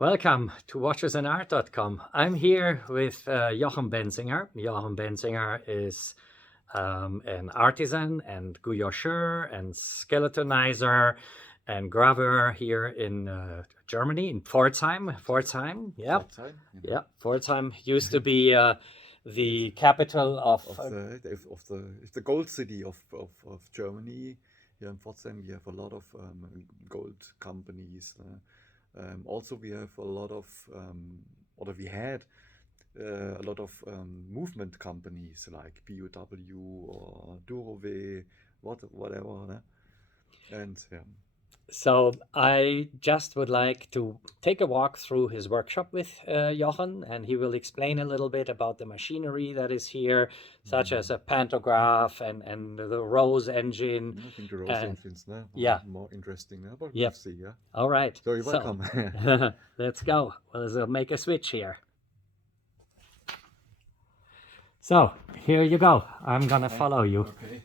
Welcome to watchersandart.com. I'm here with Jochen Benzinger. Jochen Benzinger is an artisan and guillocheur and skeletonizer and graveur here in Germany, in Pforzheim. Pforzheim, yeah. Yeah, Pforzheim used to be the capital of the gold city of Germany. Here in Pforzheim we have a lot of gold companies. Also we have a lot of, we had a lot of movement companies like BOW or Durove, whatever. Ne? And yeah. So I just would like to take a walk through his workshop with Jochen, and he will explain a little bit about the machinery that is here, such as a pantograph and the Rose engine. I think the Rose engines more interesting, but we'll see. Yeah. All right. So you're welcome. Let's go. We'll make a switch here. So here you go. I'm gonna follow you. Okay.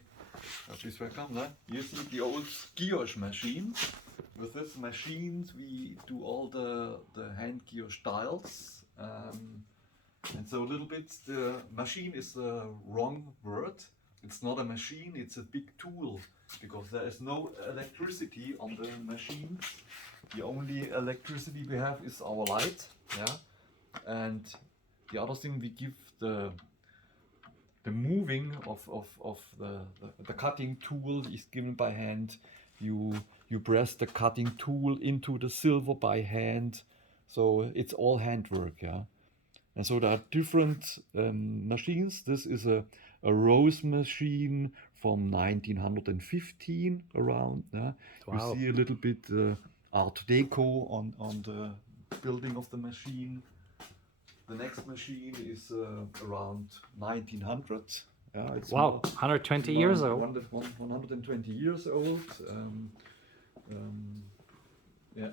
Please welcome. You see the old guilloche machine. With this machines we do all the hand guilloche styles. And so a little bit the machine is the wrong word. It's not a machine, it's a big tool, because there is no electricity on the machines. The only electricity we have is our light. Yeah. And the other thing, we give the moving of the cutting tool is given by hand. You press the cutting tool into the silver by hand, so it's all handwork. Yeah. And so there are different machines. This is a Rose machine from 1915 around. Wow. You see a little bit Art Deco on the building of the machine. The next machine is around 1900. Yeah, it's 120 years old. 120 years old. Yeah.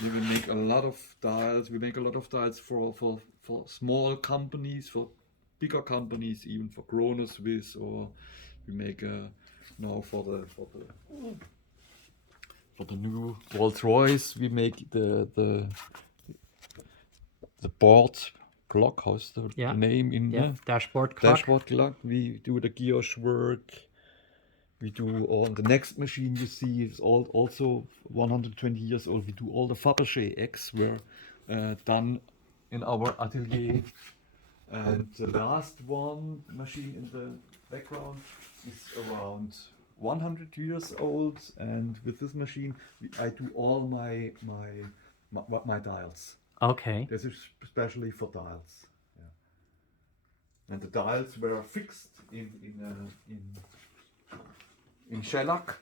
We will make a lot of dials. We make a lot of dials for small companies, for bigger companies, even for Kroner Swiss, or we make now for the new Rolls-Royce. We make the board clock. How's the name in dashboard clock? Dashboard clock. We do the guilloche work. We do on the next machine you see is also 120 years old. We do all the Fabergé X were done in our atelier. And the last one machine in the background is around 100 years old. And with this machine I do all my dials. Okay. This is especially for dials. Yeah. And the dials were fixed in shellac.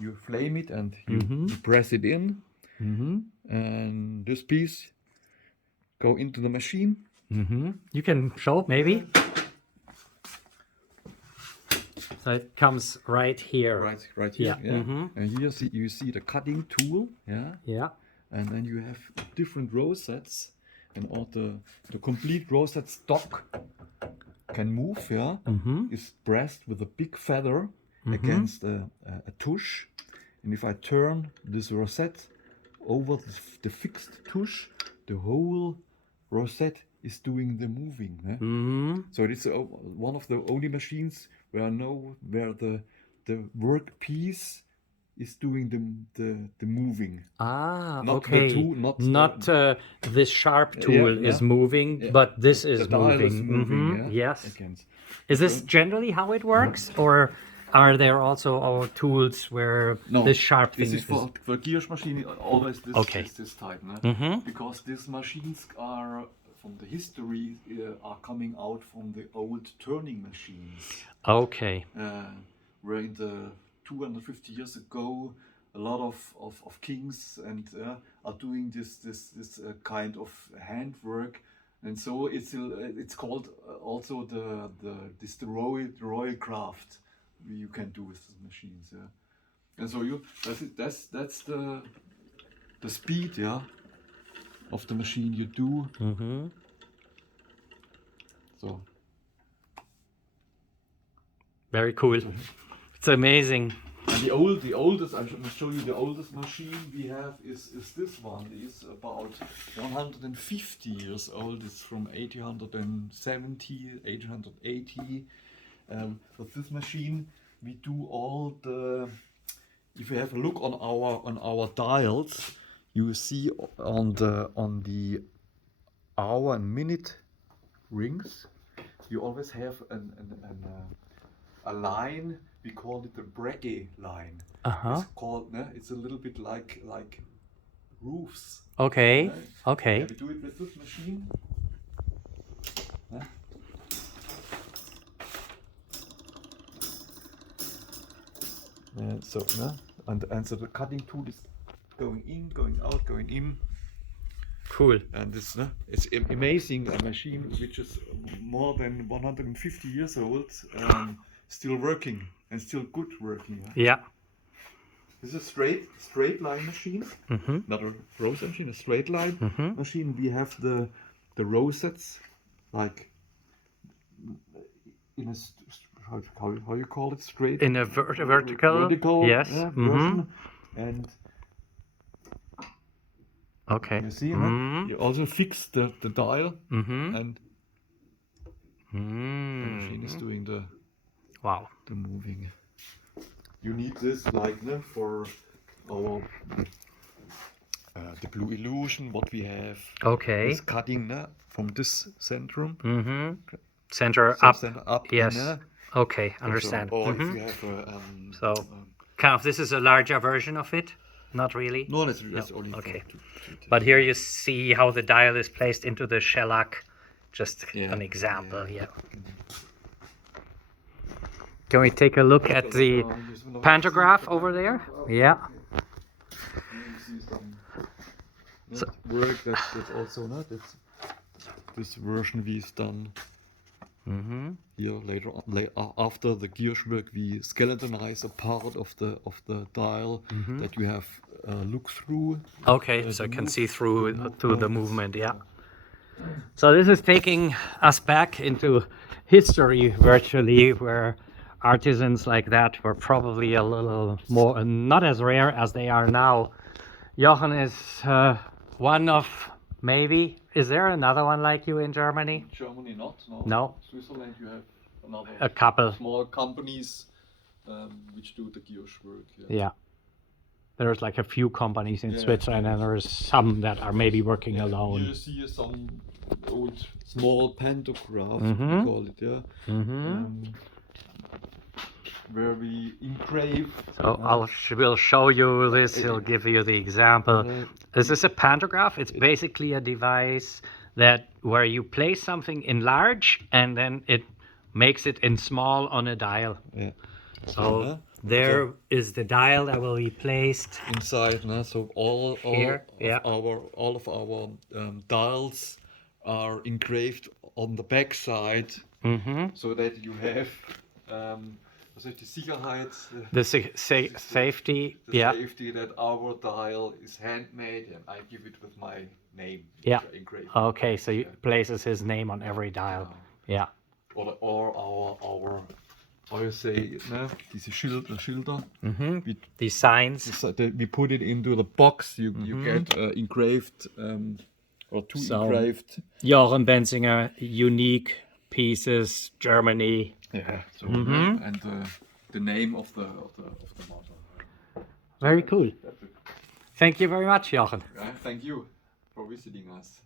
You flame it and you press it in, and this piece go into the machine. You can show maybe. So it comes right here. Right here. Yeah. And here you see the cutting tool. Yeah. Yeah. And then you have different rosettes, and all the complete rosette stock can move. Yeah. Is pressed with a big feather against a tush, and if I turn this rosette over the fixed tush, the whole rosette is doing the moving. So it's one of the only machines where the workpiece is doing the moving. Not okay. The tool, not this sharp tool is moving, but this is moving. Is moving. Yes. Is this generally how it works, or are there also tools where this sharp thing is? This is for guilloche machine always this type, because these machines are from the history are coming out from the old turning machines. Okay. Where in the 250 years ago, a lot of kings and are doing this kind of handwork, and so it's called also the royal craft you can do with the machines. Yeah, and so that's the speed of the machine you do. So very cool. It's amazing. the oldest, I should show you the oldest machine we have is this one. It's about 150 years old. It's from 1870, 1880. With this machine, we do all the. If you have a look on our dials, you will see on the hour and minute rings, you always have a line. We call it the Bragge line. It's called. It's a little bit like roofs. Okay. Okay. Yeah, we do it with this machine. So so the cutting tool is going in, going out, going in. Cool. And it's amazing, a machine which is more than 150 years old, still working and still good working. Yeah. This is a straight line machine, not a rosette machine, a straight line machine. We have the rosettes like in a how you call it, straight In a vertical. Yes. version. And Okay. you see, you also fix the dial, and the machine is doing the moving. You need this like for our the blue illusion. What we have. Okay. Is cutting from this centrum. Center So up. center up. Yes. And, Okay. Understand. or if you have So, kind of, this is a larger version of it. Not really. no, that's only Okay. for But here you see how the dial is placed into the shellac. Just an example. Yeah. Can we take a look at the pantograph over there? Yeah. So, work that's also not. It's this version we've done here later on. After the Gierschwerk, we skeletonize a part of the dial that you have look through. Okay, so I can see through the movement. Yeah. So this is taking us back into history virtually, where artisans like that were probably a little more, not as rare as they are now. Jochen is one of maybe. Is there another one like you in Germany? Germany, not. No. Switzerland, you have another A couple. small companies which do the Gierschwerk. Yeah. There's like a few companies in Switzerland, and there's some that are maybe working alone. You see some old small pantograph, we call it, where we engrave. So we'll show you this. He'll give you the example. This is a pantograph. It's basically a device where you place something in large and then it makes it in small on a dial. Yeah. So there is the dial that will be placed inside. So all here, of our dials are engraved on the back side, so that you have the Sicherheit, safety, safety that our dial is handmade, and I give it with my name. Engraved. Okay, so he places his name on every dial. Yeah. Or our how you say, diese Schilder. These signs. We put it into the box. You get engraved or engraved. Jochen Benzinger, unique pieces, Germany. Yeah. So and the name of the model. Very cool. Thank you very much, Jochen. Thank you for visiting us.